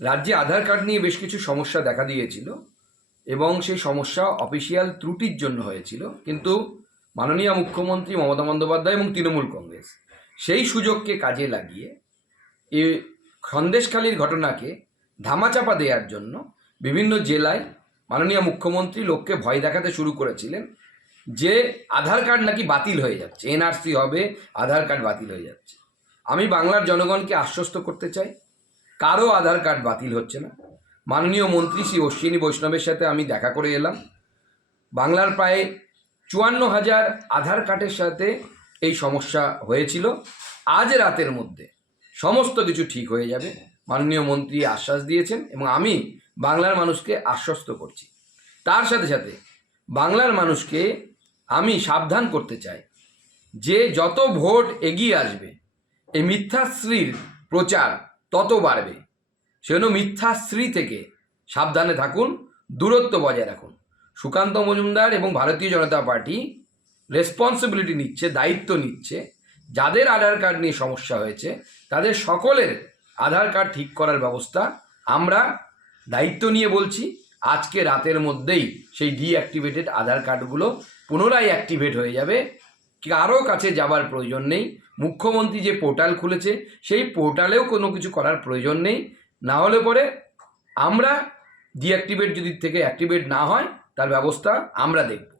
রাজ্যে আধার কার্ড নিয়ে বেশ কিছু সমস্যা দেখা দিয়েছিল এবং সেই সমস্যা অফিসিয়াল ত্রুটির জন্য হয়েছিল। কিন্তু মাননীয় মুখ্যমন্ত্রী মমতা বন্দ্যোপাধ্যায় এবং তৃণমূল কংগ্রেস সেই সুযোগকে কাজে লাগিয়ে এই সন্দেশখালির ঘটনাকে ধামাচাপা দেওয়ার জন্য বিভিন্ন জেলায় মাননীয় মুখ্যমন্ত্রী লোককে ভয় দেখাতে শুরু করেছিলেন যে আধার কার্ড নাকি বাতিল হয়ে যাচ্ছে, এনআরসি হবে, আধার কার্ড বাতিল হয়ে যাচ্ছে। আমি বাংলার জনগণকে আশ্বস্ত করতে চাই। কারও আধার কার্ড বাতিল হচ্ছে না। মাননীয় মন্ত্রী শ্রী অশ্বিনী বৈষ্ণবের সাথে আমি দেখা করে এলাম। বাংলার প্রায় চুয়ান্ন হাজার আধার কার্ডের সাথে এই সমস্যা হয়েছিল। আজ রাতের মধ্যে সমস্ত কিছু ঠিক হয়ে যাবে, মাননীয় মন্ত্রী আশ্বাস দিয়েছেন এবং আমি বাংলার মানুষকে আশ্বস্ত করছি। তার সাথে সাথে বাংলার মানুষকে আমি সাবধান করতে চাই যে যত ভোট এগিয়ে আসবে, এই মিথ্যাশ্রীর প্রচার তত বাড়বে। সেজন্য মিথ্যাশ্রী থেকে সাবধানে থাকুন, দূরত্ব বজায় রাখুন। সুকান্ত মজুমদার এবং ভারতীয় জনতা পার্টি রেসপন্সিবিলিটি নিচ্ছে, দায়িত্ব নিচ্ছে। যাদের আধার কার্ড নিয়ে সমস্যা হয়েছে, তাদের সকলের আধার কার্ড ঠিক করার ব্যবস্থা আমরা দায়িত্ব নিয়ে বলছি। আজকে রাতের মধ্যেই সেই ডিঅ্যাক্টিভেটেড আধার কার্ডগুলো পুনরায় অ্যাক্টিভেট হয়ে যাবে। কারও কাছে যাবার প্রয়োজন নেই। মুখ্যমন্ত্রী যে পোর্টাল খুলেছে, সেই পোর্টালেও কোনো কিছু করার প্রয়োজন নেই। না হলে পরে আমরা ডিঅ্যাক্টিভেট যদি থেকে অ্যাক্টিভেট না হয়, তার ব্যবস্থা আমরা দেখব।